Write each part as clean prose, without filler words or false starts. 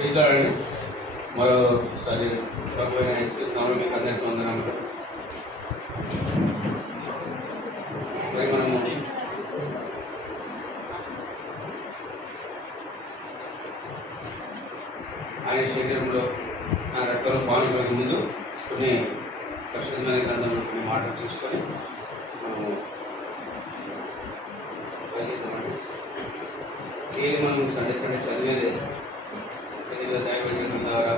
ప్రీతిలాడండి. మరోసారి ప్రభు అయిన యేసుక్రీస్తు నామములో మీకు అందరికీ వందనాలు. మరి మనము ఆయన శరీరంలో నా రక్తంలో పాల్గొనే ముందు కొన్ని పరిశుద్ధమైన గ్రంథంలో కొన్ని మాటలు చూసుకొని మనము డైలీ మనం సండే చదివేదే దైవజనం ద్వారా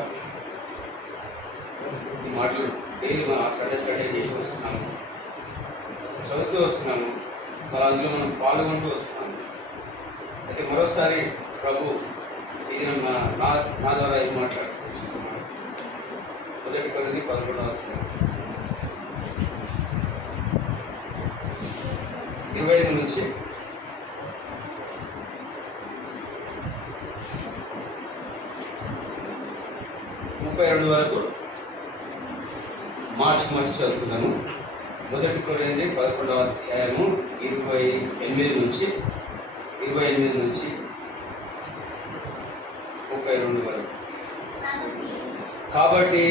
ఈ మాటలు డైలీ మనం ఆ సండే డైలీ వస్తున్నాము, చదువుతూ వస్తున్నాము, మరి అందులో మనం పాల్గొంటూ వస్తున్నాము. అయితే మరోసారి ప్రభు ఇది నా ద్వారా ఏం మాట్లాడుతున్నాను. మొదటి కొరింథీ 11వ అధ్యాయం 25 నుంచి 32 వరకు మార్చి చదువుతున్నాను. మొదటి కొరింథీ 11వ అధ్యాయము 28 నుంచి 32 వరకు. కాబట్టి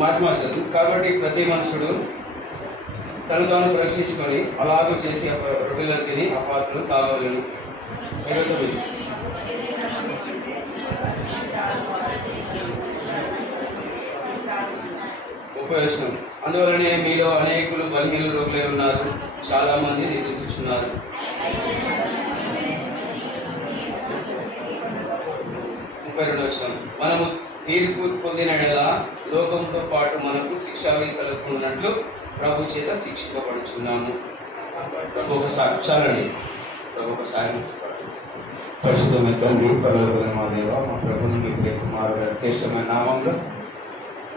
మార్చి కాబట్టి ప్రతి మనుషుడు తను తాను పరీక్షించుకొని అలాగూ చేసి రొట్టెలను తిని అపాత్రలు తాగవలెను. 29 ఉపయోగం. అందువలనే మీలో అనేకులు బలహీన రోగులై ఉన్నారు, చాలా మంది నిద్రించుచున్నారు. 32 మనము తీర్పు పొందిన ఎడల లోకంతో పాటు మనకు శిక్షావిధి కలుగుతున్నట్లు ప్రభు చేత శిక్షింపబడుచున్నాము. ప్రభు ఒకసారి చాలండి. ప్రభు ఒకసారి పరిశుద్ధమైన తండ్రి, పరలోకమైన మా దేవ, మా ప్రభుని మీ ప్రియ కుమారుడు శ్రేష్టమైన నామంలో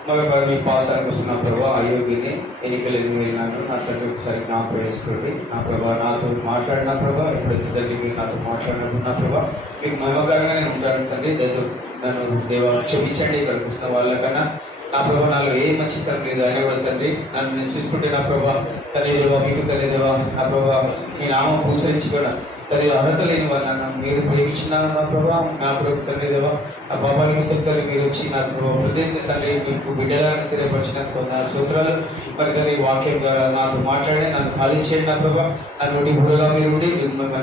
మరొక మీ పాసానికి వస్తున్న ప్రభావ అయోగ్యని ఎన్నికలేని వెళ్ళినాను. నా తండ్రి ఒకసారి నా ప్రవేశించుకోండి. నా ప్రభావ నాతో మాట్లాడిన ప్రభావ ఎప్పుడైతే తండ్రి మీరు నాతో మాట్లాడినప్పుడు ప్రభావ మీకు మహిమకరంగానే ఉంటాను తండ్రి. నన్ను దేవ క్షమించండి. ఇక్కడికి వస్తున్న వాళ్ళకన్నా నా ప్రభావ నాలో ఏ మంచితనం లేదు. అయినా కూడా తండ్రి నన్ను నేను చూసుకుంటే నా ప్రభావ తల్లిదేవా మీకు తల్లిదేవా నా ప్రభావ మీ నామం పూసరించి కూడా తల్లి అర్హత లేని వాళ్ళ మీరు ప్రేమించినాను నా ప్రభావ. నా ప్రభు తల్లిదేవా ఆ బాబాల మిత్రులు తల్లి మీరు వచ్చి నా ప్రభావ హృదయం తండ్రి మీకు బిడ్డలను స్థిరపరిచినందుకు కొంత సూత్రాలు మరి తల్లి వాక్యం ద్వారా నాతో మాట్లాడి నన్ను ఖాళీ చేయండి నా ప్రభావ. నన్ను ఉండి గురుగా మీరు ఉండి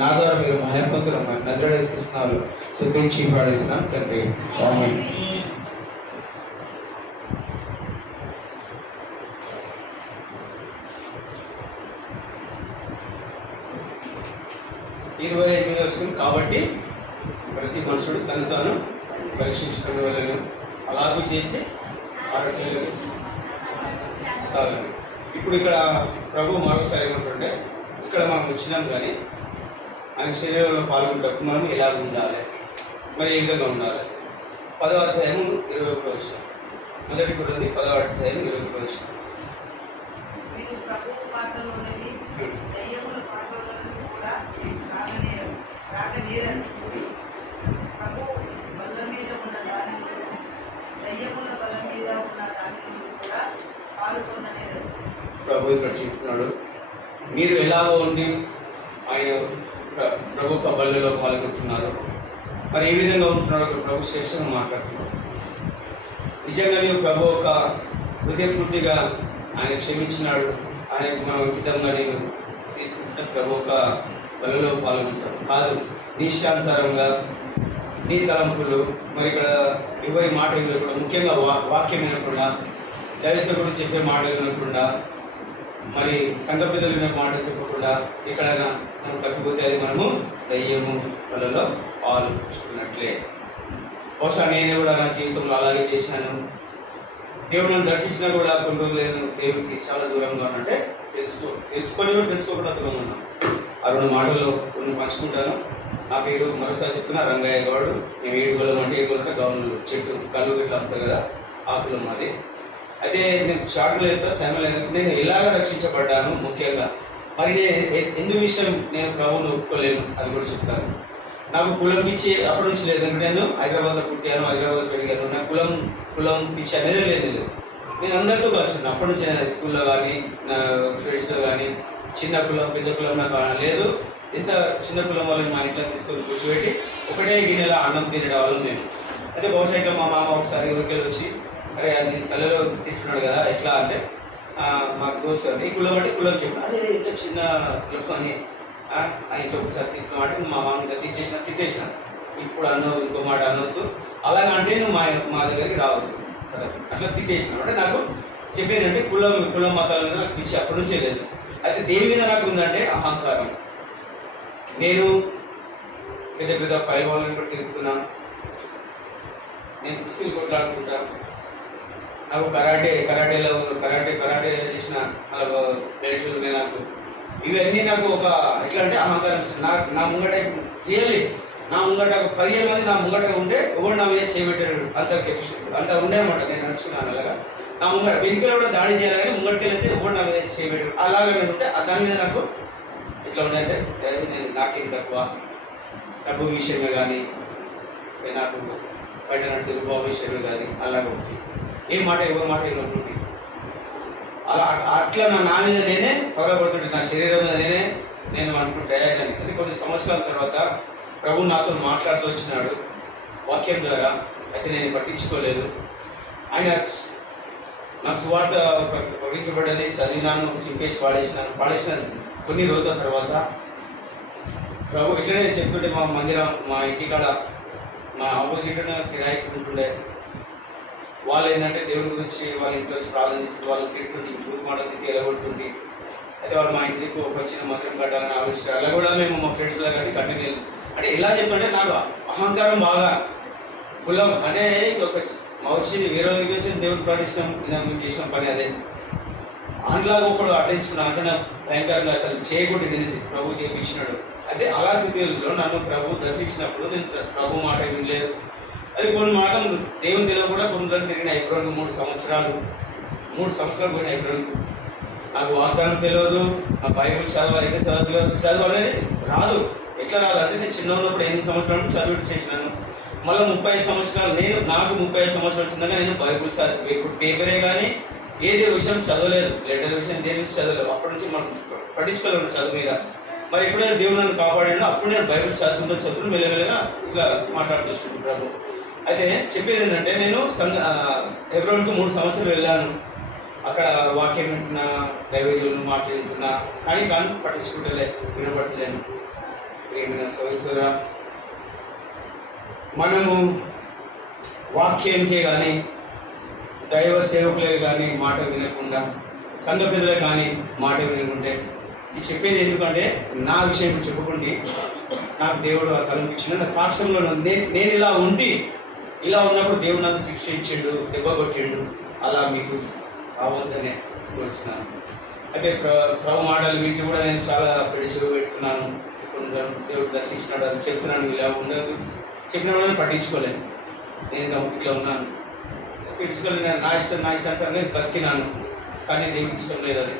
నా ద్వారా మీరు మహర్పంతులు నజరేస్తున్నారు శుద్ధించి పాడేస్తున్నాను తండ్రి. ఆమేన్. 28 కాబట్టి ప్రతి మనుషుడు తను తాను పరీక్షించుకునే వాళ్ళను అలాగూ చేసి ఆరోగ్యాలను తాగాలి. ఇప్పుడు ఇక్కడ ప్రభు మరోసారి ఏమంటుంటే ఇక్కడ మనం వచ్చినాం కానీ ఆయన శరీరంలో పాల్గొనేటప్పుడు మనం ఎలా ఉండాలి, మరి ఏ విధంగా ఉండాలి. 10వ అధ్యాయం 21 వచనం. మొదటి కొరింథీ 10వ అధ్యాయం 21 వచనం. ప్రభు ఇక్కడ చెప్తున్నాడు, మీరు ఎలాగో ఉండి ఆయన ప్రభు బలలో పాల్గొంటున్నారు, మరి ఏ విధంగా ఉంటున్నారో ప్రభు శ్రేష్టంగా మాట్లాడుతున్నారు. నిజంగా నీవు ప్రభు ఒక హృదయపూర్తిగా ఆయన క్షమించినాడు, ఆయనకు మనం అంకితంగా నేను తీసుకుంటే ప్రభు ఒక బలలో పాల్గొంటాడు కాదు. నీ ఇష్టానుసారంగా నీ తలంపులు మరి ఇక్కడ ఎవరి మాట వినకుండా, ముఖ్యంగా వాక్యం వినకుండా, దైవసేవకుడు చెప్పే మాటలు వినకుండా, మరి సంఘ పెద్దలు వినే మాటలు చెప్పకుండా ఎక్కడైనా మనం తప్పిపోతే అది మనము దయ్యము వలలో పాల్గొంటున్నట్లే. బహుశా నేను కూడా నా జీవితంలో అలాగే చేశాను. దేవుడు నన్ను దర్శించినా కూడా కొన్ని రోజులు నేను దేవుడికి చాలా దూరంగా ఉన్నట్టే తెలుసుకొని కూడా తెలుసుకోకుండా దూరంగా ఉన్నాను. ఆ 2 మాటల్లో కొన్ని పంచుకుంటాను. నా పేరు మరోసారి చెప్తున్నా, రంగయ్య గౌడు. మేము 7 గొలం అంటే 7 గొలం గౌన్లు చెట్టు కళ్ళు ఇట్లా అమ్ముతారు కదా, ఆకులు మాది. అయితే నేను షార్ట్లో వెళ్తా ఛానల్ నేను ఎలాగ రక్షించబడ్డాను ముఖ్యంగా. మరి నేను ఎందు విషయం నేను ప్రభువుని ఒప్పుకోలేను అది కూడా చెప్తాను. నాకు కులం పిచ్చి అప్పటి నుంచి లేదు. నేను హైదరాబాద్లో పుట్టాను, హైదరాబాద్లో పెరిగాను. నాకు కులం పిచ్చి అనేది లేదు. నేను అందరితో కలిసి అప్పటి నుంచి స్కూల్లో కానీ నా ఫ్రెండ్స్తో కానీ చిన్న కులం పెద్ద కులం నాకు లేదు. ఎంత చిన్న కులం వాళ్ళని మా ఇంట్లో తీసుకొని కూర్చోబెట్టి ఒకటే గిన్నెలో అన్నం తినడం వాళ్ళు మేము. అయితే బహుశా ఇట్లా మా మామ ఒకసారి ఊరికెళ్ళి వచ్చి అరే అది తల్లిలో తింటున్నాడు కదా ఎట్లా అంటే మాకు దోస్తు ఈ కులం అంటే కులం చెప్పి అరే ఇంత చిన్న కులం అని ఇంట్లో ఒకసారి తింటున్నాం అంటే మా మామ ఇంకా తిట్టేసిన ఇప్పుడు అన్నావు ఇంకో మాట అనవద్దు అలాగంటే నువ్వు మా దగ్గరికి రావద్దు కదా అట్లా తిట్టేసినావు అంటే నాకు చెప్పేది అంటే కులం మతాలు నాకు పిచ్చి అప్పటి నుంచే లేదు. అయితే దేని మీద నాకు ఉందంటే అహంకారం. నేను పెద్ద పెద్ద పైవాళ్ళని కూడా తిరుగుతున్నాను, నేను కుస్తీలు కొట్లాడుకుంటా, నాకు కరాటే చేసిన ప్లేట్లు ఉన్నాయి నాకు. ఇవన్నీ నాకు ఒక ఎట్లా అంటే అహంకారం. నా ముంగట రియల్లీ నా ముంగట 15 మంది నా ముంగట ఉంటే ఎవరు నా మీద చేయబెట్టాడు అంత ఉండేనమాట. నేను నడుచుకున్నాను అలాగా నా ముంగట వెనుకలు కూడా దాడి చేయాలి కానీ ముంగటికి వెళ్తే ఎవరు నా మీద చేయబెట్టాడు అలాగే నేను ఉంటే దాని మీద నాకు ఎట్లా ఉందంటే నేను నాకేం తక్కువ డబ్బు విషయమే కానీ నాకు బయట నడిచే రూపాయి విషయమే కానీ అలాగే ఉంటుంది. ఏ మాట ఎవరి మాట ఇలా ఉంటుంది అలా అట్లా నా మీద నేనే పగలబడుతుంటే నా శరీరం మీద నేను అనుకుంటే కానీ అది కొన్ని సంవత్సరాల తర్వాత ప్రభు నాతో మాట్లాడుతూ వచ్చినాడు వాక్యం ద్వారా. అయితే నేను పట్టించుకోలేదు. ఆయన నాకు సువార్త ప్రకటించబడ్డది, చదివినాను, చింపేసి పాడేసిన కొన్ని రోజుల తర్వాత ప్రభు ఇట్లనే చెప్తుంటే మా మందిరం మా ఇంటికాడ మా ఆపోజిట్ కిరాయికి ఉంటుండే వాళ్ళు ఏంటంటే దేవుని గురించి వాళ్ళ ఇంట్లో వచ్చి ప్రార్థనిస్తూ వాళ్ళని తిడుతుంటే గ్రూప్ మాట తిట్టి ఎలగొడుతుంది. అయితే వాళ్ళు మా ఇంటికి ఒక చిన్న మందిరం కట్టాలని ఆలోచిస్తారు. అలా కూడా మేము మా ఫ్రెండ్స్లో కానీ కంటిన్యూ అంటే ఎలా చెప్పంటే నాకు అహంకారం బాగా కులం అంటే ఒక వచ్చింది వేరే దగ్గర వచ్చి దేవుడు ప్రార్థించడం మేము చేసిన పని అదే అందులాగా ఒకడు అడ్డించుకున్నా అంటే నాకు భయంకరంగా అసలు చేయకూడదు నేను ప్రభు చేయించినాడు. అయితే అలా స్థితిలో నన్ను ప్రభు దర్శించినప్పుడు నేను ప్రభు మాట వినలేదు. అది కొన్ని మాటలు దేవుని తెలియ కూడా కొన్ని రోజులు తిరిగిన ఐబ్రోన్కి 3 సంవత్సరాలు పోయిన ఐబ్రోన్కి. నాకు వాగ్దానం తెలియదు, నా బైబుల్ చదవాలి అనేది రాదు. ఎట్లా రాదు అంటే నేను చిన్న ఉన్నప్పుడు 8 సంవత్సరాలు చదివి చేసినాను. మళ్ళీ 35 సంవత్సరాలు నాకు 35 సంవత్సరాలు వచ్చిందాక నేను బైబుల్ ఇప్పుడు పేపరే కానీ ఏదే విషయం చదవలేదు, లెటర్ విషయం దేని విషయం చదవలేదు. అప్పటి నుంచి మనం పట్టించుకోలేదు చదువు మీద. మరి ఎప్పుడైతే దేవుడు నన్ను కాపాడాడో అప్పుడు నేను బైబుల్ చదువుకుంటూ మెల్లమెల్లగా ఇట్లా మాట్లాడుతూ వచ్చింది ప్రభు. అయితే చెప్పేది ఏంటంటే నేను హెబ్రోన్కి 3 సంవత్సరాలు వెళ్ళాను. అక్కడ వాక్యం వింటున్నా, దైవజనులు మాట్లాడుతున్నా కానీ పట్టించుకుంటలే, వినపడతలేను. ఏమైనా సోదరా మనము వాక్యానికే కానీ దైవ సేవకులే కానీ మాట వినకుండా సంఘ పెద్దలే కానీ మాట వినకుంటే ఇది చెప్పేది ఎందుకంటే నా విషయం చెప్పుకుంటే నాకు దేవుడు ఆ తలంపించిన నా సాక్ష్యంలో నేను ఇలా ఉన్నప్పుడు దేవుడు నాకు శిక్షించాడు, దెబ్బ కొట్టిండు. అలా మీకు అవద్దనే కోరుచున్నాను. అయితే ప్రభు మాటలు వీటి కూడా నేను చాలా పెడిచెరువు పెడుతున్నాను. దేవుడు దర్శించినాడు అది చెప్తున్నాను. ఇలా ఉండదు చెప్పిన కూడా పట్టించుకోలేను. నేను ఇట్లా ఉన్నాను పట్టించుకోలేదు. నా ఇష్టానుసారంగా బతికినాను కానీ దేవుడికి ఇష్టం లేదు. అది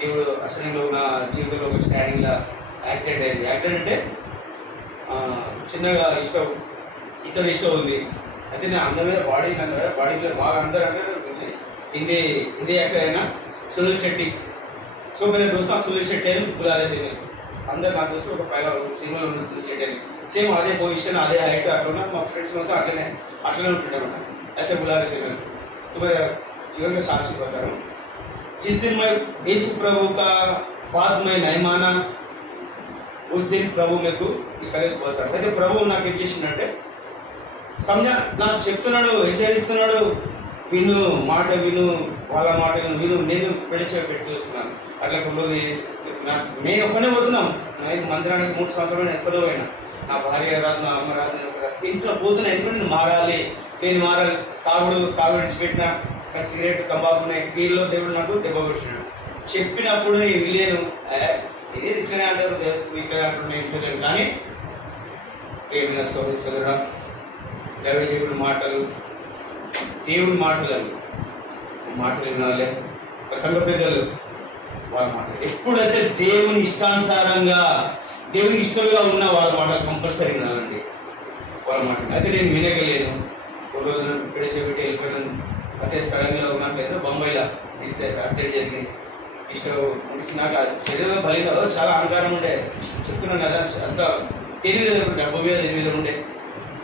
దేవుడు అసలు నా జీవితంలో ఒక స్టాండింగ్లో యాక్సిడెంట్ అయింది. యాక్సిడెంట్ అంటే చిన్నగా ఇతడు ఇష్టం ఉంది. అయితే నేను అందరి మీద బాడీలో బాగా అందరూ అంటే హిందీ యాక్టర్ అయినా సునీల్ శెట్టి. సో मेरे दोस्त सुनील शेट्टी అని बुला रहे थे. అందరు నా దోస్తులు ఒక పైగా సినిమాలో ఉన్న సునీల్ శెట్టి అని సేమ్ అదే పొజిషన్ అదే హైట్ అట్లా మా ఫ్రెండ్స్ మొత్తం అట్లనే ఉంటుంటామన్నమాట. ऐसे बुला रहे थे मैं. तो मेरा जीवन में साक्षी बता रहा हूँ. जिस दिन मैं यीशु प्रभु का बात मैं नहीं माना उस दिन प्रभु मेरे को इकलेस बोलता है. అయితే ప్రభు నాకు ఏం చేసిందంటే నాకు చెప్తున్నాడు, హెచ్చరిస్తున్నాడు, విను మాట విను, వాళ్ళ మాట విను. నేను పెట్టి చూస్తున్నాను. అట్లా కొన్ని నేను ఒక్కనే పోతున్నాను. నేను మందిరానికి 3 సంవత్సరాలు ఎక్కడో పోయినా. నా భార్య రాదు, నా అమ్మ రాదు, ఇంట్లో పోతున్నా. ఎందుకంటే నేను మారాలి. తాగుడు విడిచిపెట్టిన సిగరెట్ తంబాకున్నాయి వీళ్ళు దేవుడు నాకు దెబ్బ పెట్టినాడు. చెప్పినప్పుడు నేను విలేను. ఇది ఇట్లనే అంటారు దేవస్థ ఇట్లనే అంటారు, నేను ఇంట్లో లేను. కానీ ఏమైనా సోదరుడా దైవజనుడి మాటలు దేవుడి మాటలు వినాలి. సంఘ పెద్దలు వాళ్ళ మాటలు ఎప్పుడైతే దేవుని ఇష్టానుసారంగా దేవునికి ఇష్టంగా ఉన్న వాళ్ళ మాటలు కంపల్సరీ వినాలండి. వాళ్ళ మాటలు అయితే నేను వినగలేను. ఒక రోజు నన్ను ఇక్కడే చేపెట్టి వెళ్ళిపోయాను. అయితే సడన్గా నాకు ఏదో బొంబాయిలో స్టేట్ జరిగింది. ఇష్టం నాకు శరీరం బలి కదా, చాలా అహంకారం ఉండే, చెప్తున్నాను కదా, అంత తెలియదు, డబ్బు మీద దీని మీద ఉండే.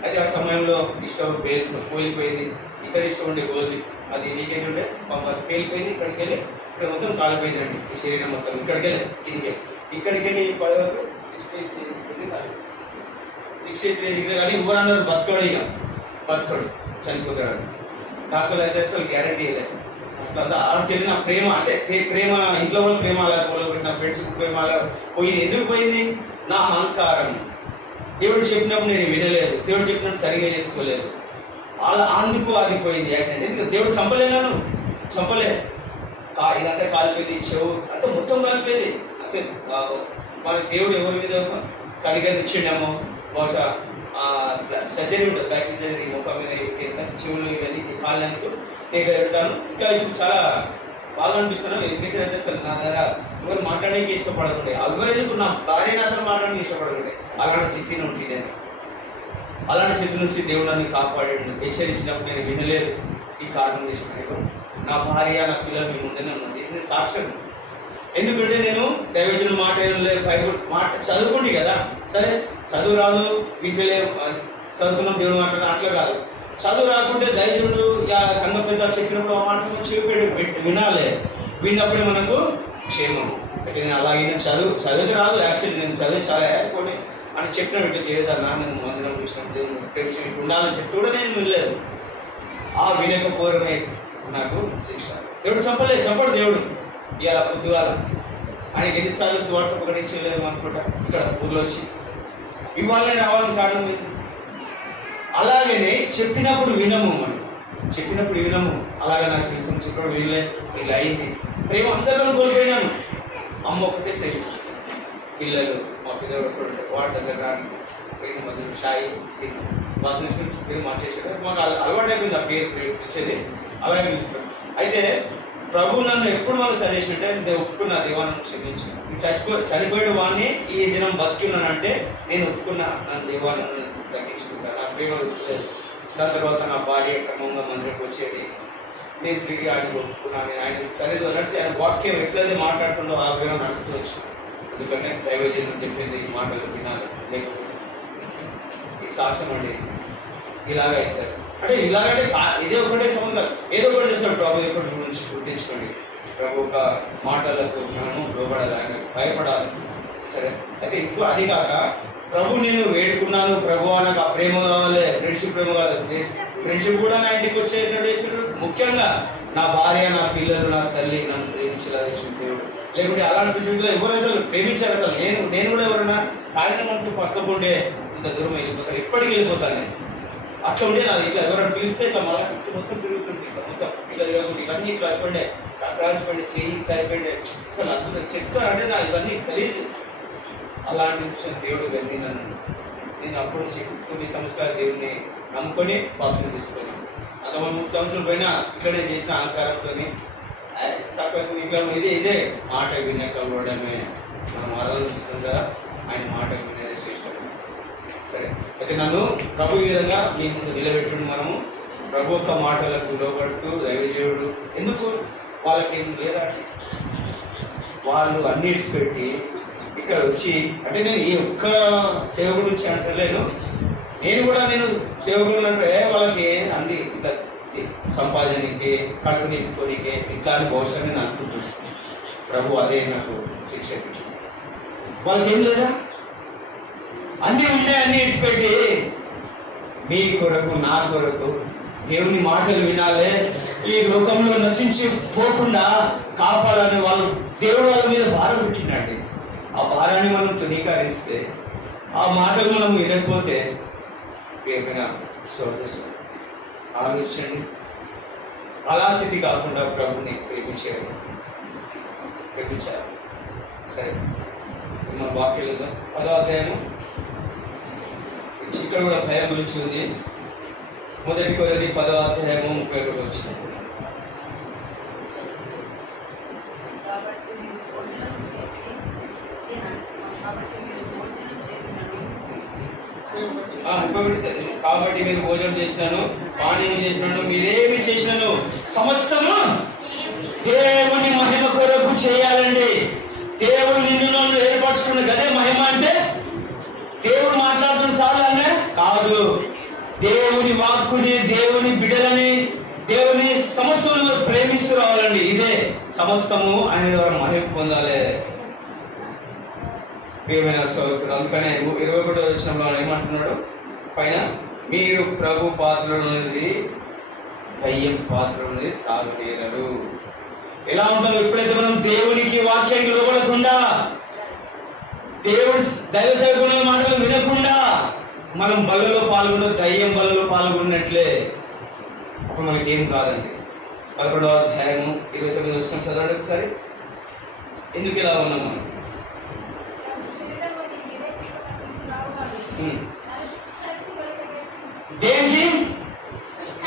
అయితే ఆ సమయంలో ఇష్టం పోలిపోయింది. ఇక్కడ ఇష్టం ఉండే గోధి అది లీకేజ్ ఉండే, అది పేలిపోయింది. ఇక్కడికి వెళ్ళి ఇక్కడ మొత్తం కాలిపోయిందండి, ఈ శరీరం మొత్తం. ఇక్కడికి వెళ్ళి ఇక్కడికి వెళ్ళి 63 దగ్గర కానీ ఎవరన్నారు బతకడు, ఇక బతకడు, చనిపోతాడు. డాక్టర్లు అయితే అసలు గ్యారంటీ లేదు. అట్లా ఆడికి వెళ్ళిన ప్రేమ, అంటే ప్రేమ, ఇంట్లో వాళ్ళ ప్రేమ అలా పోలబెట్టి, నా ఫ్రెండ్స్ ప్రేమ అలా పోయింది. ఎందుకు పోయింది? నా అహంకారం. దేవుడు చెప్పినప్పుడు నేను వినలేదు, దేవుడు చెప్పినప్పుడు సరిగా చేసుకోలేదు, అలా అందుకు అది పోయింది యాక్సిడెంట్. ఎందుకు దేవుడు చంపలే ఇదంతా కాలిపోయింది, చెవు అంటే మొత్తం కాలిపోయింది. అంటే మన దేవుడు ఎవరి మీద కనికరం ఇచ్చిండేమో, బహుశా సర్జరీ ఉంటుంది, ప్లాస్టిక్ సర్జరీ, ముఖం మీద చెవులు ఇవన్నీ కాళ్ళందుకు నేను పెడతాను. ఇంకా ఇప్పుడు చాలా బాగా అనిపిస్తున్నాను. ఎడ్యుకేషన్ అయితే అసలు నా దగ్గర ఎవరు మాట్లాడడానికి ఇష్టపడకుండే, ఎవరెందుకు నా భార్య నాతో మాట్లాడడానికి ఇష్టపడకుండే. అలాంటి స్థితి నుండి అలాంటి స్థితి నుంచి దేవుడు నన్ను కాపాడాడు. హెచ్చరించినప్పుడు నేను వినలేదు, ఈ కారణం చేసిన నా భార్య నా పిల్లలు మీ ముందునే ఉన్నది. ఇది సాక్ష్యం. ఎందుకంటే నేను దైవజనుల మాట లేదు, బైబుల్ మాట చదువుకోండి కదా, సరే చదువు రాదు, ఇంట్లో చదువుకున్నాం దేవుడు మాట్లాడడం అట్లా కాదు. చదువు రాకుంటే దైవజనుడు సంఘ పెద్ద చెప్పినప్పుడు ఆ మాట చెప్పి వినాలి. విన్నప్పుడే మనకు క్షేమం. అయితే నేను అలాగే నేను చదివితే రాదు, యాక్చువల్లీ నేను చదివి చాలా కొన్ని అని చెప్పిన ఇట్లా చేయదన్నా, నేను మందిరం చూసినప్పుడు దేవుడు ప్రేమించి ఇట్లా ఉండాలని చెప్పి కూడా నేను వినలేదు. ఆ వినకపోవడమే నాకు శిక్ష. దేవుడు చంపడు దేవుడు. ఇవాళ పొద్దుగాల ఆయనకి ఎన్నిసార్లు స్వార్థ ప్రకటించలేము అనుకుంటా, ఇక్కడ ఊర్లో వచ్చి ఇవాళనే రావాలని కారణం ఏంటి? అలాగనే చెప్పినప్పుడు వినము, అలాగే నాకు చెప్పినప్పుడు వీళ్ళే ఇలా అయింది. ప్రేమ అందరం కోల్పోయినాను. అమ్మ ఒకటే ప్రేమిస్తుంది, పిల్లలు మా పిల్లలు వాటి దగ్గర రాని పేరు మధ్య షాయి సీన్ వాళ్ళ నుంచి పేరు మార్చేసారు. మాకు అలవాటు అయిపోయింది ఆ పేరు వచ్చేది, అలాగే పిలుస్తాం. అయితే ప్రభు నన్ను ఎప్పుడు మనం సజెషన్ అంటే, నేను ఒప్పుకున్న దేవాన్ని క్షమించు, చనిపోయిన వాడిని ఈ దినం బతికున్నానంటే నేను ఒప్పుకున్న నా దేవాన్ని తగ్గించుకుంటాను. నా ప్రేమ దాని తర్వాత నా భార్య క్రమంగా మందిరకు వచ్చేది. నేను తిరిగి ఆయన ఒప్పుకున్నాను. ఆయన తల్లితో నడిచి ఆయన వాక్యం ఎట్లయితే మాట్లాడుతుందో ఆ ప్రేమ నడుస్తూ వచ్చి, ఎందుకంటే దైవజనుడు చెప్పింది ఈ మాటలు వినాలి, లేకపోతే ఈ సాక్ష్యం అండి ఇలాగ అవుతారు. అంటే ఇలాగంటే ఇదే ఒకటే సంబంధం, ఏదో ఒకటి చేస్తాడు ప్రభు. ఎప్పటి గురించి గుర్తించుకోండి, ప్రభు ఒక మాటలకు మనము లోబడాలి, ఆయన భయపడాలి. సరే, అయితే ఇప్పుడు అది కాక ప్రభు నేను వేడుకున్నాను, ప్రభు నాకు ఆ ప్రేమ కావాలి, ఫ్రెండ్షిప్ ప్రేమ కావాలి. ఫ్రెండ్షిప్ కూడా నా ఇంటికి వచ్చేటట్టు చేసాడు. ముఖ్యంగా నా భార్య, నా పిల్లలు, నా తల్లి నన్ను ప్రేమించేలా చేసిన దేవుడు. లేకుంటే అలాంటి సిచ్యువేషన్లో ఎవరు అసలు ప్రేమించారు? అసలు నేను కూడా ఎవరైనా కాలిన మనసు పక్కకుంటే ఇంత దూరం వెళ్ళిపోతారు, ఎప్పటికీ వెళ్ళిపోతాను. అట్లా ఉండే నాది. ఇట్లా ఎవరైనా పిలిస్తే ఇట్లా మళ్ళీ మొత్తం తిరుగుతుంది, ఇట్లా మొత్తం ఇట్లా తిరగకుండా ఇవన్నీ ఇట్లా అయిపోయిండే, రాయించండి, చెయ్యి ఇట్లా అయిపోయిండే. అసలు అద్భుతం చెప్తారంటే నా ఇవన్నీ కలిసి అలాంటి విషయం దేవుడు వెళ్ళి నన్ను, నేను అప్పటి నుంచి 9 సంవత్సరాలు దేవుడిని నమ్ముకొని బాప్తిజం తీసుకొని, అంత 3 సంవత్సరాలు పోయినా ఇట్లనే చేసిన అహంకారంతో తక్కువ ఇట్లా ఇదే మాట వినాక కూడమే మనం ఆరాధిస్తున్నాం కదా, ఆయన మాట వినేదే శ్రేష్టం. సరే, అయితే నన్ను ప్రభు ఈ విధంగా మీ ముందు నిలబెట్టుండి మనము ప్రభు యొక్క మాటలకు లోబడుతూ దైవజీవుడు. ఎందుకు వాళ్ళకేం లేదా, వాళ్ళు అన్నిటిసి పెట్టి ఇక్కడ వచ్చి, అంటే నేను ఈ ఒక్క సేవకుడు వచ్చి అంటలేను, నేను కూడా నేను సేవకుడు అంటే వాళ్ళకి అన్ని ఇట్లా సంపాదనకి కడుపు నింపుకోనికే ఇట్లాంటి భవిష్యత్తు నేను అనుకుంటున్నాను. ప్రభు అదే నాకు శిక్ష ఇచ్చింది. వాళ్ళకి ఏం లేదా, అన్నీ ఉన్నాయి, అన్నీ ఇచ్చిపెట్టి మీ కొరకు నా కొరకు దేవుని మాటలు వినాలే, ఈ లోకంలో నశించి పోకుండా కాపాడాలని వాళ్ళు దేవుడు వాళ్ళ మీద భారం పెట్టినాడు. ఆ భారాన్ని మనం తునీకరిస్తే, ఆ మాటలు మనం వినకపోతే ఏమైనా సోదరు ఆలోచించండి. అలా స్థితి కాకుండా ప్రభుని ప్రేమించారు. సరే, మన వాక్యం 10వ అధ్యాయము. ఇక్కడ కూడా భయం గురించి ఉంది. 1 కొరింథీ 10వ అధ్యాయము 31 వచ్చిన. కాబట్టి మీరు భోజనం చేసినాను, పానీయం చేసినాను, మీరేమి చేసినాను సమస్తము దేవుని మహిమ కొరకు చేయాలండి. దేవుడు నిన్ను నన్ను ఏర్పరచుకున్న గదే మహిమ అంటే. దేవుడు మాట్లాడుతున్న చాలు అనే కాదు, దేవుని వాక్కుని, దేవుని బిడ్డలని, దేవుని సమస్తమును ప్రేమిస్తూ రావాలండి. ఇదే సమస్తము ఆయన ద్వారా మహిమ పొందాలి. ప్రియమైన సోదరుడు, అందుకనే 21వ వచనంలో ఏమంటున్నాడు పైన, మీరు ప్రభు పాత్రలో నుండి దయ్యం పాత్రలో నుండి తాగునేరు. ఎలా ఉంటాం? ఎప్పుడైతే మనం దేవునికి వాక్యానికి లోబడకుండా, దేవుడి దైవ సేవకుల మాటలు వినకుండా మనం బలలో పాల్గొన్న, దయ్యం బలలో పాల్గొన్నట్లే. అప్పుడు మనకేం కాదండి. 11వ అధ్యాయము 29వ వచనం చదవండి ఒకసారి. ఎందుకు ఇలా ఉన్నాం మనం? దేనికి?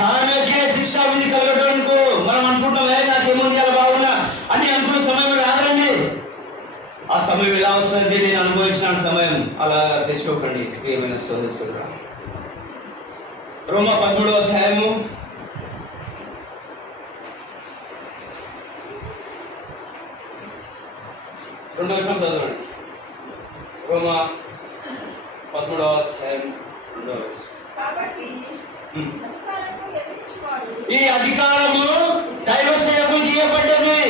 ఆమెకే శిక్షా విధి కలగడానికి. మనం అనుకుంటాం నాకేముంది అలా బాగున్నా అని అనుకున్న సమయం రాదండి. ఆ సమయం ఎలా వస్తుంది? నేను అనుభవించిన సమయం అలా తెచ్చుకోకండి ప్రియమైన సోదరుడా. రోమా 13వ అధ్యాయము 2వ వచనం చదవండి. రోమా 13వ అధ్యాయం 2వ వచనం. ఈ అధికారము దైవ సేవకులకు ఇవ్వబడ్డది.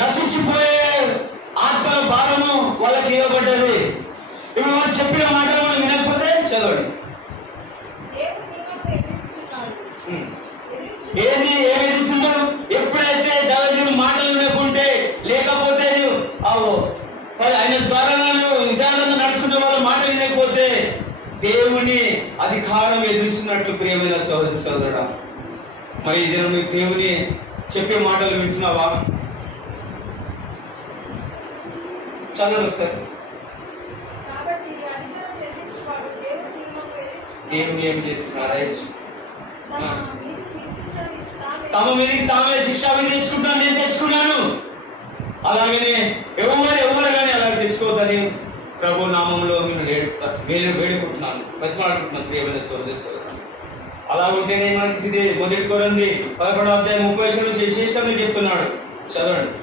నశించిపోయే ఆత్మల భారము వాళ్ళకి ఇవ్వబడ్డది. ఇప్పుడు వాళ్ళు చెప్పిన మాటలు మనం వినకపోతే చదవండి. ఏమి ఎదిరిస్తుందో? ఎప్పుడైతే దైవజనుల మాటలు వినకుంటే, లేకపోతే ఆయన ద్వారా విధానంగా నడుచుకునే వాళ్ళ మాటలు వినకపోతే దేవుని అధికారం ఎదుర్చున్నట్లు ప్రియమైన సోదరి సోదరుడా. మరి ఇది నువ్వు దేవుని చెప్పే మాటలు వింటున్నావా? చదవండి ఒకసారి. దేవుని ఏమి చేస్తున్నాడు? తమ మీదకి తామే శిక్షా విధి తెచ్చుకుంటాను, నేను తెచ్చుకున్నాను. అలాగనే ఎవరు కానీ అలా తెచ్చుకోవద్దని ప్రభు నామంలో నేను వేడుకుంటున్నాను, బతిమాడుకుంటున్నాను ప్రియమైన సోదరి సోదరుడా. అలా ఉంటేనే మనకి ఇది మొదటి కొరింథీ 11వ అధ్యాయం 30 వచనం విశేషంగా చెప్తున్నాడు. చదవండి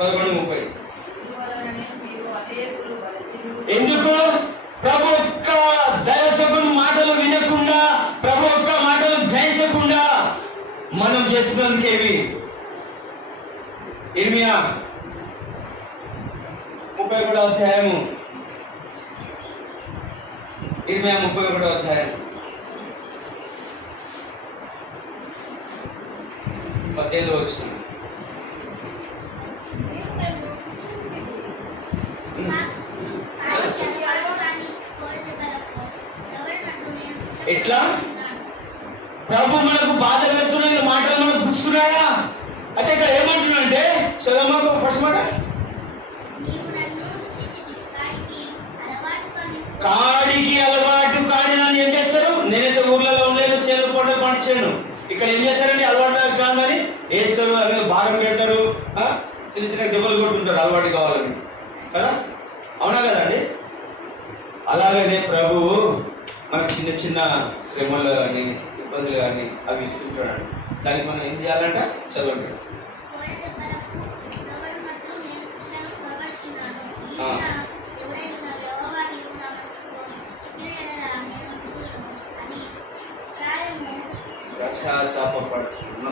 11:30. ఎందుకు? ప్రభు ఒక్క దైవ సేవకుని మాటలు వినకుండా, ప్రభు ఒక్క మాటలు గ్రహించకుండా మనం చేస్తున్నందుకేమి? ఇర్మియా 31వ అధ్యాయము 31వ అధ్యాయం 15వ వచనం. ఎట్లా? ప్రభు మనకు బాధ పెడుతున్న మాటలు మనకు గుర్తున్నాయా? అయితే ఇక్కడ ఏమంటున్నాడంటే, చదవమ్మా ఫస్ట్ మాట. కాడికి అలవాటు కాడి నన్ను ఏం చేస్తారు? నేనైతే ఊర్లలో ఉండలేదు, చేను పూట పండించాను. ఇక్కడ ఏం చేస్తారండి? అలవాటు కాదని వేస్తారు, అదే భాగం పెడతారు, చిన్న చిన్న దెబ్బలు కొడుతుంటారు అలవాటు కావాలని కదా. అవునా కదండి? అలాగనే ప్రభువు మనకు చిన్న చిన్న శ్రమలు కానీ ఇబ్బందులు కానీ అవి ఇస్తుంటాడు. దానికి మనం ఏం చేయాలంట? చదవండి.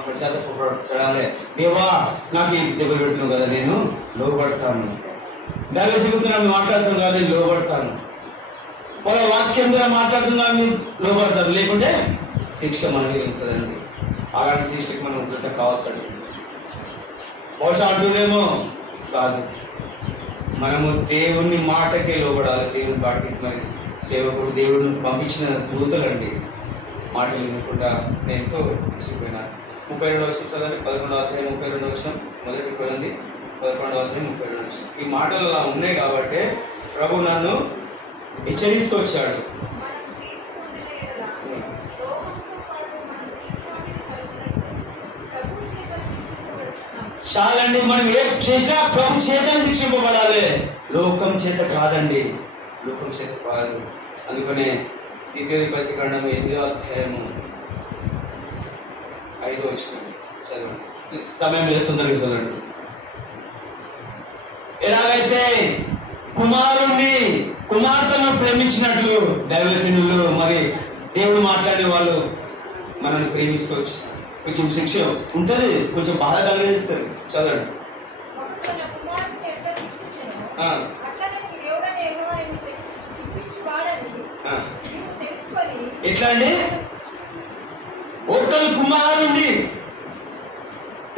పశ్చాత్తాపడాలి. దేవా నాకు ఈ దెబ్బలు పెడుతున్నావు కదా, నేను లోబడతాను. దైవ సేవకుడు మాట్లాడుతున్నాను కదా, నేను లోబడతాను. వాళ్ళ వాక్యం ద్వారా మాట్లాడుతున్నా మీరు లోబడతారు, లేకుంటే శిక్ష మనకి వెళ్తుందండి. అలాంటి శిక్షకి మనం కృత కావద్దండి. బహుశా అంటూనేమో కాదు, మనము దేవుని మాటకే లోబడాలి. దేవుని మాటకి మరి సేవకుడు దేవుడిని పంపించిన దూతలండి. మాటలు వినకుండా నేను ఎంతో విసిగిపోయినా. 32వ వచనం చదవండి. 11వ అధ్యాయం 32వ వచనం. మొదటి కొరింథీ 11వ అధ్యాయం 32వ వచనం. ఈ మాటలు అలా ఉన్నాయి కాబట్టి ప్రభు నన్ను హెచ్చరిస్తూ వచ్చాడు. చాలండి, మనం ఏ చేసినా ప్రభు చేత శిక్షింపబడాలి, లోకం చేత కాదండి. లోకం చేత కాదు. అందుకనే ద్వితీయోపదేశకాండం 8వ అధ్యాయము 5వ వచనం చదవండి. సమయం లేదు, తొందరగా చదవండి. ఎలాగైతే కుమార్తెను ప్రేమించినట్లు దైవజనులు మరి దేవుడు మాట్లాడే వాళ్ళు మనల్ని ప్రేమిస్తూ వచ్చి కొంచెం శిక్ష ఉంటుంది, కొంచెం బాధ కలిగిస్తుంది. చదవండి. ఎట్లా అండి? ఒక్కరు కుమారుండి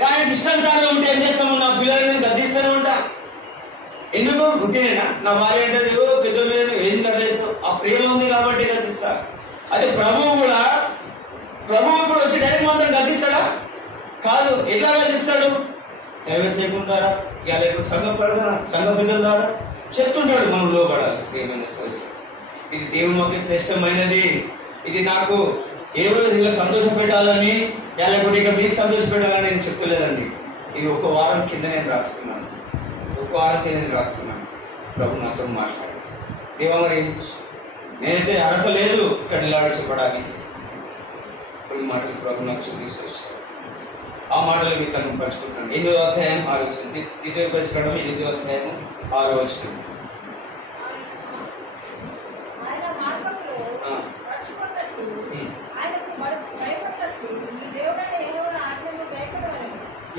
ఆయనకి ఇష్టానుసారం ఉంటే ఏం చేస్తాము? నా పిల్లల్ని గద్దిస్తూనే ఉంటా. ఎందుకు? ఉంటేనేనా నా భార్య అంటే పెద్ద మీద ఏం కట్టేస్తావు? ఆ ప్రేమ ఉంది కాబట్టి గద్దిస్తా. అదే ప్రభువు కూడా వచ్చి డైరెక్ట్ మాత్రం గద్దిస్తాడా? కాదు. ఎట్లా గద్దిస్తాడు? దైవసేపుంటారా ఇక లేకపోతే సంఘ పెద్దల ద్వారా చెప్తుంటాడు మనం లోపడాలి. ప్రేమైన ఇది దేవుని మొక్క శ్రేష్టమైనది, ఇది నాకు ఏవో ఇలా సంతోష పెట్టాలని లేకపోతే ఇక మీకు సంతోష పెట్టాలని నేను చెప్తలేదండి. ఇది ఒక వారం కింద నేను రాసుకున్నాను. ప్రభు నాతో మాట్లాడు. దేవా మరి నేనైతే అర్హత లేదు ఇక్కడ నిలబడి చెప్పడానికి. కొన్ని మాటలు ప్రభు నాకు చూపిస్తూ ఆ మాటలు మీ తను పంచుకుంటాను. 8వ అధ్యాయం 6వ వచనం. ద్వితీయోపదేశకాండం 8వ అధ్యాయం 6వ వచనం.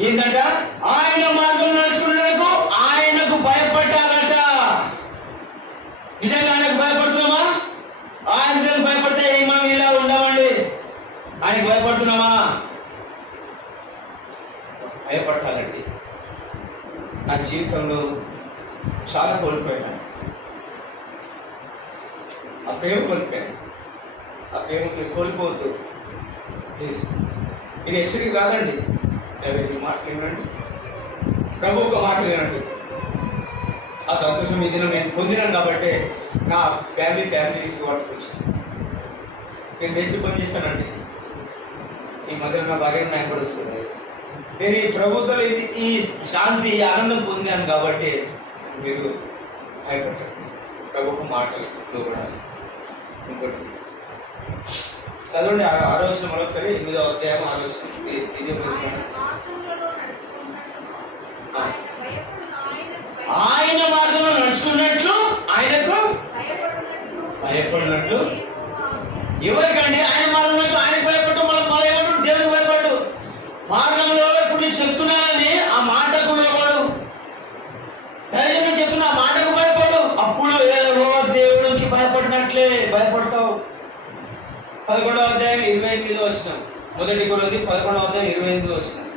ఏంటంట? ఆయన మార్గం నడుచుకున్నకు ఆయనకు భయపడ్డారట. నిజంగా ఆయనకు భయపడుతున్నామా? ఆయనకు భయపడితే మనం ఇలా ఉండమండి. ఆయనకు భయపడుతున్నామా? భయపడాలండి. నా జీవితంలో చాలా కోల్పోయాను. ఆ ప్రేమ కోల్పోయాను. ఆ ప్రేమ కోల్పోవద్దు ప్లీజ్. ఇది హెచ్చరిక కాదండి. ఈ మాటలు వినండి, ప్రభు ఒక మాటలు వినండి. ఆ సంతోషం ఈ దినం నేను పొందినాను కాబట్టి నా ఫ్యామిలీస్ వాటికి వచ్చింది. నేను వేసి పని చేస్తానండి. ఈ మధ్యలో నా భార్య నాకు కూడా వస్తుంది. నేను ఈ ప్రభుత్వం ఈ శాంతి ఈ ఆనందం పొందాను కాబట్టి మీరు భయపడండి. ప్రభుత్వ మాటలు లోపడాలి. ఇంకోటి చదవండి 6వ వచనం మరొకసారి. 8వ అధ్యాయం 6వ వచనం. ఆయన మార్గంలో నడుచుకున్నట్లు ఆయనకు భయపడినట్లు. ఎవరికండి? ఆయన మార్గంలో ఆయనకు భయపడ్డు. మళ్ళీ ఏమంటాడు? దేవునికి భయపడ్డు. మార్గంలో ఇప్పుడు నేను చెప్తున్నానని ఆ మాటకు లోపడు. దైవం చెప్తున్నా ఆ మాటకు భయపడు. అప్పుడు దేవుడికి భయపడినట్లే భయపడతావు. 11వ అధ్యాయం 28వ వచనం. మొదటి కొరింథీ 11వ అధ్యాయం 28వ వచనం.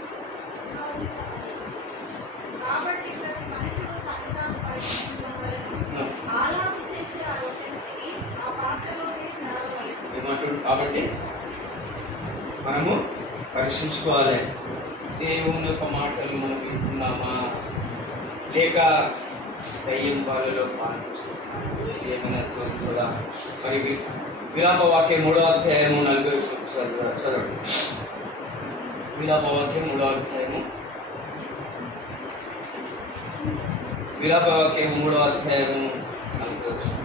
కాబట్టి మనము పరీక్షించుకోవాలి. దేవుని యొక్క మాటలు మనం వింటున్నామా లేక దయ్యం వాళ్ళలో పాటించుకుంటున్నామా? ఏమైనా సోదా మరి విలాప వాక్యం 3వ అధ్యాయము 40వ వచనం చదవండి. విలాప వాక్యం 3వ అధ్యాయము 3వ అధ్యాయము 40వ వచనం.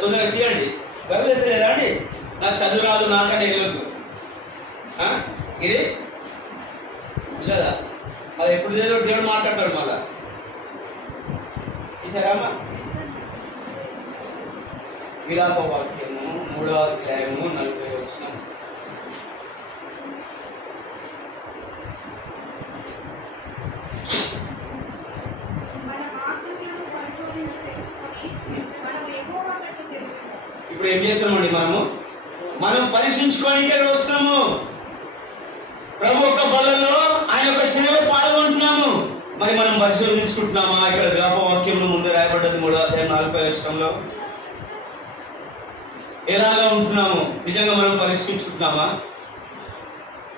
తొందరగా తీయండి. గర్వలేదా అండి? నాకు చదువు రాదు, నాకంటే వెళ్ళొద్దు. ఇది లేదా మరి ఎప్పుడు దేవుడు మాట్లాడతాడు మళ్ళా. ఈసారామా విలాప వాక్యము 3వ అధ్యాయము 40వ వచనం. ఇప్పుడు ఏం చేస్తున్నామండి? మనం పరీక్షించుకోవడానికి వస్తున్నాము. ప్రభు యొక్క బలలో ఆయన యొక్క సేవలో పాల్గొంటున్నాము. మరి మనం పరిశోధించుకుంటున్నామా? ఇక్కడ విలాపవాక్యంలో ముందు రాయబడ్డది 3వ అధ్యాయం 40వ వచనంలో ఎలాగా ఉంటున్నాము? నిజంగా మనం పరిశీలించుకుంటున్నామా?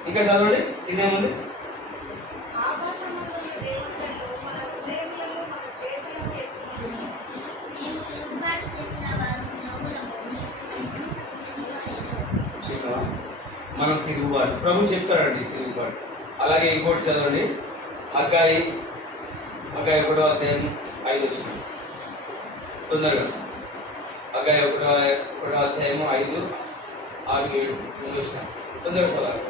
ఇంకా చదవండి, కిందేముంది? మనం తిరుగుబాటు. ప్రభు చెప్తాడండి తిరుగుబాటు. అలాగే ఇంకోటి చదవండి, హగ్గాయి హగ్గయి 1:5 తొందరగా. హగ్గయి 1:5, 5, 6, 7 ముందు వచ్చిన తొందరగా చదవాలి.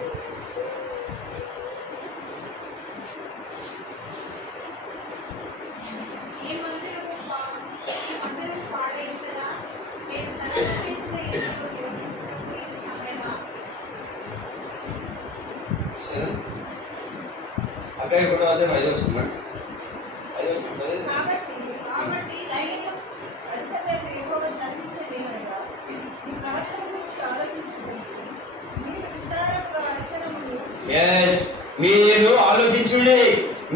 హగ్గయి 1:5 వచ్చింది మేడం. 5 వచ్చింది. మీరు ఆలోచించుండి.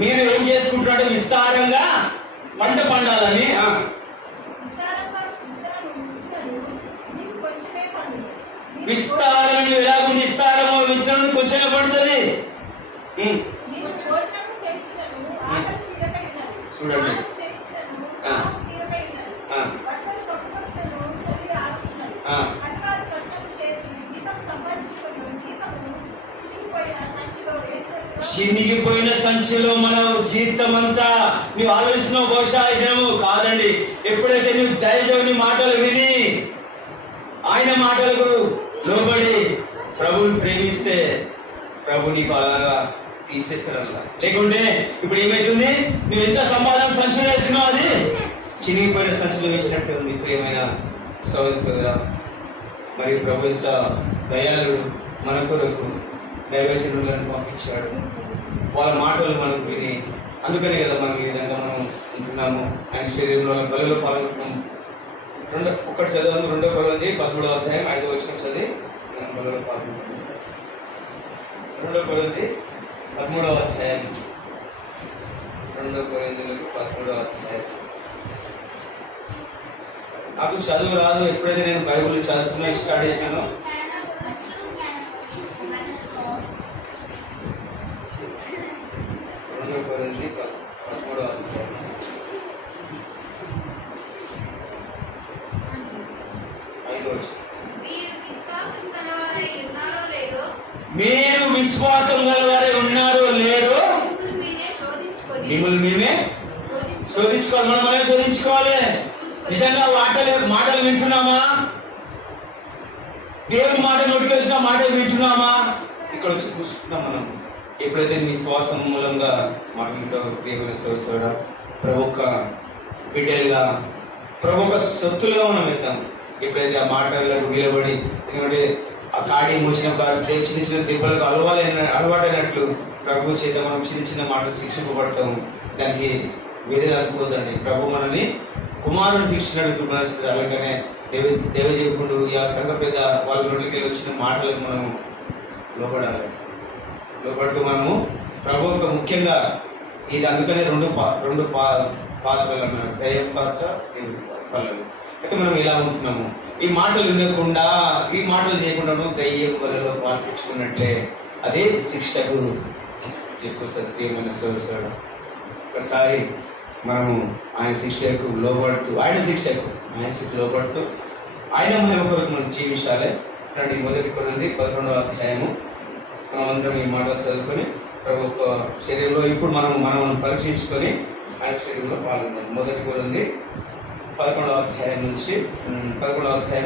మీరు ఏం చేసుకుంటున్నారో విస్తారంగా పంట పండాలని. విస్తారం ఎలాగో విస్తారమో విత్తనం కొంచెమే పడుతుంది. చూడండి, చినిగిపోయిన సంచిలో మన జీవితం అంతా. నువ్వు ఆలోచన బహుశా ఇదేమో కాదండి. ఎప్పుడైతే నువ్వు దైవజనుని మాటలు విని ఆయన మాటలకు లోబడి ప్రభుని ప్రేమిస్తే ప్రభు నీకు అలాగా తీసేస్తారల్లా. లేకుంటే ఇప్పుడు ఏమైతుంది, నువ్వు ఎంత సంపాదన సంచులు వేసినావు అది చినిగిపోయిన సంచులు వేసినట్టే ఉంది. ప్రియమైన సోదర, మరి ప్రభు ఎంత దయాళుడు, మన కొరకు దైవజనులను పంపించాడు. వాళ్ళ మాటలు మనకు విని, అందుకనే కదా మనం ఈ విధంగా మనం ఉంటున్నాము. ఆయన శరీరంలో బలలో పాల్గొంటున్నాము. ఒకటి చదవము, 2 కొరింథీ 13 5 చదివి బలలో పాల్గొంటున్నాము. 2 కొరింథీ 13 2 కొరింథీయులకు 13. నాకు చదువు రాదు. ఎప్పుడైతే నేను బైబిల్ చదువుతున్నా స్టార్ట్ చేశానో 2 కొరింథీ 13 5. మీరు విశ్వాసం గలవారై ఉన్నారో లేదో మిమ్మల్ని మేమే శోధించుకోవాలి. మనమే శోధించుకోవాలి. నిజంగా మాటలు వింటున్నామా? దేవుని మాట నోటికొచ్చిన మాటలు వింటున్నామా? ఇక్కడ వచ్చి కూర్చుంటున్నాం మనం. ఎప్పుడైతే విశ్వాసం మూలంగా మాట్లాడుతావు దేవుని సోదరుడా, ప్రభు యొక్క బిడ్డలుగా, ప్రభు యొక్క సొత్తులుగా మనం వెళ్తాం. ఎప్పుడైతే ఆ మాటలకు నిలబడి, ఎందుకంటే ఆ కాడి మోసిన చిన్న చిన్న దెబ్బలకు అలవాటైనట్లు ప్రభు చేత మనం చిన్న చిన్న మాటలు శిక్షింపబడతాము. దానికి వేరే అనుకోదండి. ప్రభు మనల్ని కుమారుని శిక్షించినట్టు పరిస్థితి. అలాగనే దేవ చెప్పుకుంటూ ఆ సంఘ పెద్ద వాళ్ళ నోటికి వచ్చిన మాటలకు మనము లోపడుతూ మనము ప్రభు యొక్క ముఖ్యంగా ఇది అందుకనే రెండు పాత్రలు అన్నారు, దైవ పాత్ర, దేవుడి పల్లలు. అయితే మనం ఇలా ఉంటున్నాము. ఈ మాటలు వినకుండా, ఈ మాటలు చేయకుండా దయ్యం వలలో పాల్పించుకున్నట్లే అదే శిక్షకు తీసుకొస్తారు. ప్రియమైన సోదరుడు, ఒకసారి మనము ఆయన శిక్షకు లోబడుతూ ఆయన మహిమ కొరకు మనం జీవించాలి. రండి, 1 కొరింథీ 11 మనం అందరం ఈ మాటలు చదువుకొని ప్రభు యొక్క శరీరంలో ఇప్పుడు మనం పరీక్షించుకొని ఆయన శరీరంలో పాల్గొన్నాం. 1 కొరింథీ 11 నుంచి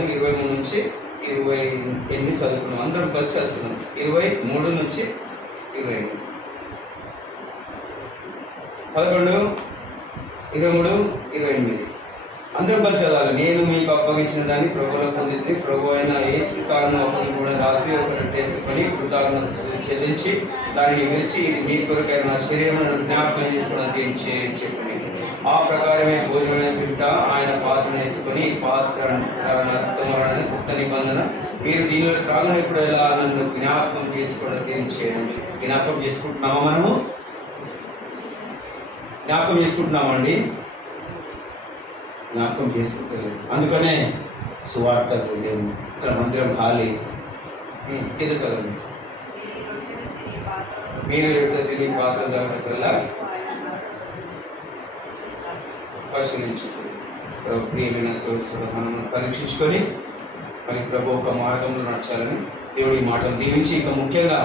23 నుంచి 28 చదువుకున్నాం. అందరం కలిసి చదువుతున్నాం. 23 నుంచి 28, 11, 23, 28 అందరం కలిసి చదవాలి. నేను మీకు అప్పగించిన దాన్ని ప్రభువులో పొందింది. ప్రభు అయిన యేసు కారణం ఒకటి కూడా రాత్రి ఒకటి ఎత్తుకొని కృతజ్ఞత చెల్లించి దాన్ని విరిచి, ఇది మీ కొరకైన నా శరీరం జ్ఞాపకం చేసుకోవడానికి చెప్పండి. ఆ ప్రకారమే భోజనమైన పిట్ట ఆయన పాత్రను ఎత్తుకొని, పాత్ర కొత్త నిబంధన, మీరు దీనిలో త్రాగనప్పుడు ఎలా నన్ను జ్ఞాపకం చేసుకోవడానికి చేయండి. జ్ఞాపకం చేసుకుంటున్నామా? మనము జ్ఞాపకం చేసుకుంటున్నామండి. జ్ఞాపకం చేసుకుంటలేదు. అందుకనే సువార్తలు లేవు. ఇక్కడ మందిరం ఖాళీ. కింద చదవండి. మీరు ఎక్కడ తిరిగి పాత్ర దగ్గరకల్లా పరిశీలించుకోండి. ప్రియమైన సోదరులు, మనం పరీక్షించుకొని మరి ప్రభు ఒక మార్గంలో నడచాలని దేవుడి మాటలు దీవించి, ఇంకా ముఖ్యంగా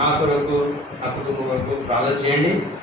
నా కొరకు, నా కుటుంబం వరకు ప్రార్థన చేయండి.